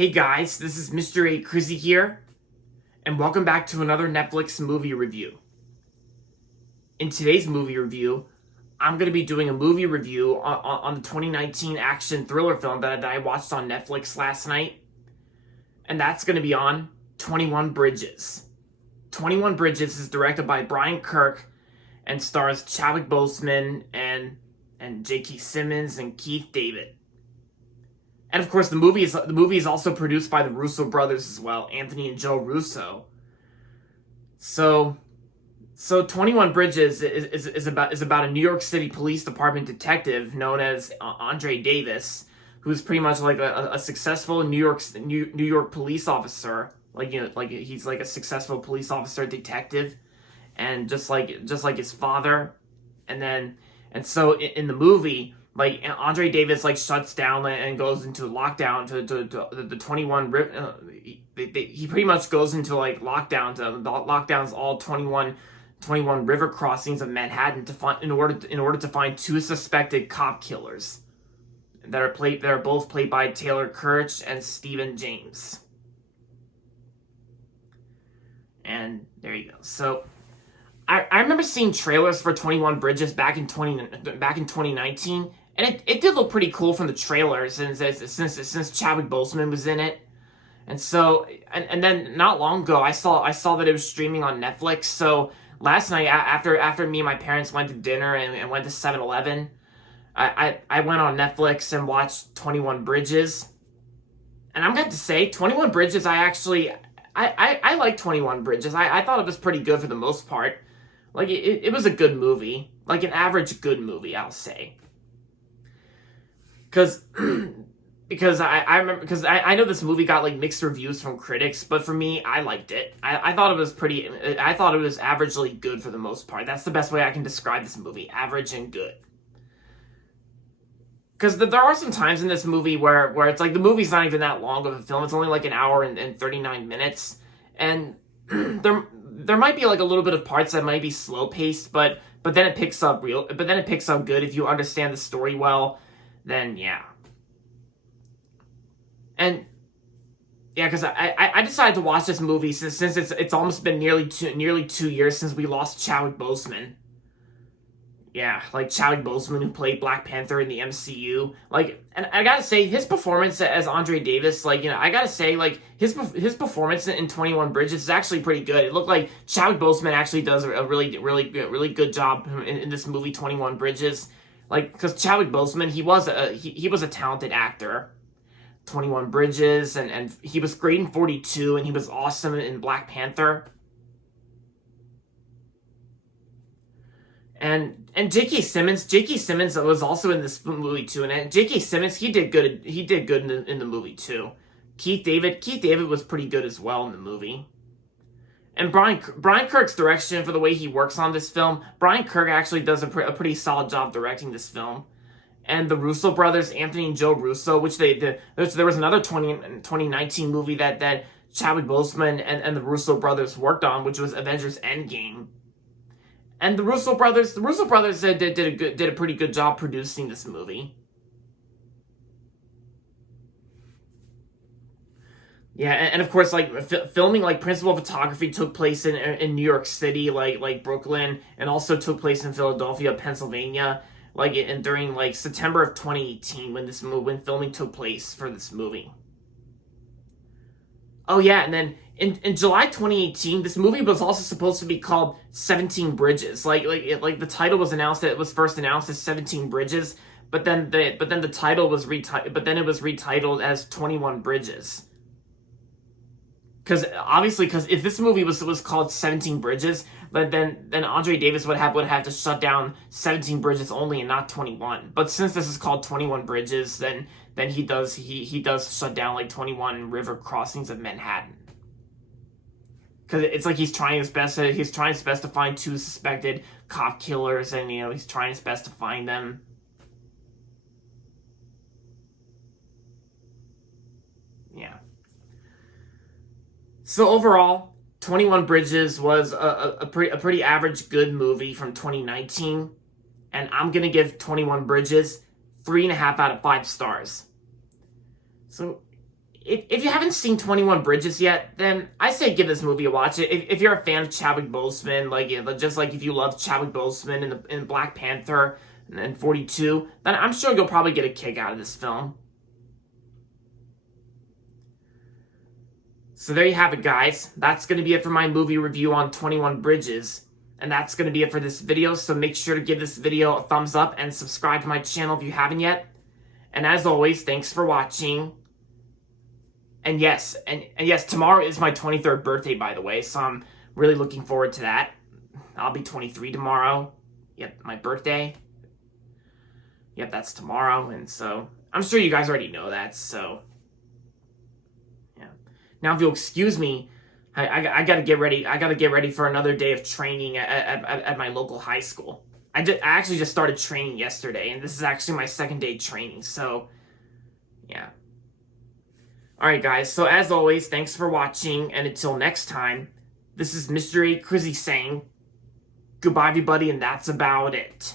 Hey guys, this is Mr. A. Crizzy here, and welcome back to another Netflix movie review. In today's movie review, I'm going to be doing a movie review on the 2019 action thriller film that I watched on Netflix last night, and that's going to be on 21 Bridges. 21 Bridges is directed by Brian Kirk and stars Chadwick Boseman and J.K. Simmons and Keith David. And of course, the movie is also produced by the Russo brothers as well, Anthony and Joe Russo. So 21 Bridges is about a New York City Police Department detective known as Andre Davis, who's pretty much like a successful New York police officer. He's like a successful police officer detective, and just like his father. And so in the movie, like, Andre Davis shuts down and goes into lockdown to the 21. He pretty much goes into lockdown to lockdowns all 21 river crossings of Manhattan to find in order to find two suspected cop killers that are both played by Taylor Kirch and Stephen James. And there you go. So I remember seeing trailers for 21 Bridges back in 2019. And it did look pretty cool from the trailers since Chadwick Boseman was in it. And so and then not long ago I saw that it was streaming on Netflix. So last night after me and my parents went to dinner and went to 7-Eleven, I went on Netflix and watched 21 Bridges. And I'm going to say 21 Bridges, I like 21 Bridges. I thought it was pretty good for the most part. Like it was a good movie. Like an average good movie, I'll say. Because I know this movie got mixed reviews from critics, but for me, I liked it. I thought it was averagely good for the most part. That's the best way I can describe this movie, average and good. Because there are some times in this movie where it's like the movie's not even that long of a film. It's only like an hour and 39 minutes, and there might be a little bit of parts that might be slow paced, but then it picks up good if you understand the story well. Then yeah. And yeah, because I decided to watch this movie since it's almost been nearly 2 years since we lost Chadwick Boseman. Yeah, Chadwick Boseman, who played Black Panther in the MCU. And I gotta say, his performance as Andre Davis, I gotta say, his performance in 21 Bridges is actually pretty good. It looked like Chadwick Boseman actually does a really good job in this movie, 21 Bridges. Because Chadwick Boseman, he was a talented actor. 21 Bridges, and he was great in 42, and he was awesome in Black Panther. And J.K. Simmons was also in this movie too, and J.K. Simmons, he did good in the movie too. Keith David was pretty good as well in the movie. And Brian Kirk's direction for the way he works on this film, Brian Kirk actually does a pretty solid job directing this film. And the Russo brothers, Anthony and Joe Russo, which there was another 2019 movie that Chadwick Boseman and the Russo brothers worked on, which was Avengers Endgame. And the Russo brothers did a pretty good job producing this movie. Yeah, and of course, filming, principal photography took place in New York City, like Brooklyn, and also took place in Philadelphia, Pennsylvania, and during September of 2018 when filming took place for this movie. Oh yeah, and then in July 2018, this movie was also supposed to be called 17 Bridges. The title was announced that it was first announced as 17 Bridges, but then the title was retitled as 21 Bridges. Because if this movie was called 17 Bridges, then Andre Davis would have to shut down 17 Bridges only and not 21. But since this is called 21 Bridges, then he does shut down 21 river crossings of Manhattan. Because it's he's trying his best to find two suspected cop killers, and he's trying his best to find them. Yeah. So overall, 21 Bridges was a pretty average good movie from 2019, and I'm gonna give 21 Bridges 3.5 out of 5 stars. So if you haven't seen 21 Bridges yet, then I say give this movie a watch. If you're a fan of Chadwick Boseman, just like if you love Chadwick Boseman in Black Panther and 42, then I'm sure you'll probably get a kick out of this film. So there you have it, guys. That's going to be it for my movie review on 21 Bridges. And that's going to be it for this video. So make sure to give this video a thumbs up and subscribe to my channel if you haven't yet. And as always, thanks for watching. And yes, tomorrow is my 23rd birthday, by the way. So I'm really looking forward to that. I'll be 23 tomorrow. Yep, my birthday. Yep, that's tomorrow. And so I'm sure you guys already know that. So now, if you'll excuse me, I gotta get ready. I gotta get ready for another day of training at my local high school. I actually just started training yesterday, and this is actually my second day training. So, yeah. All right, guys. So as always, thanks for watching, and until next time, this is Mr. A. Crizzy saying goodbye, everybody, and that's about it.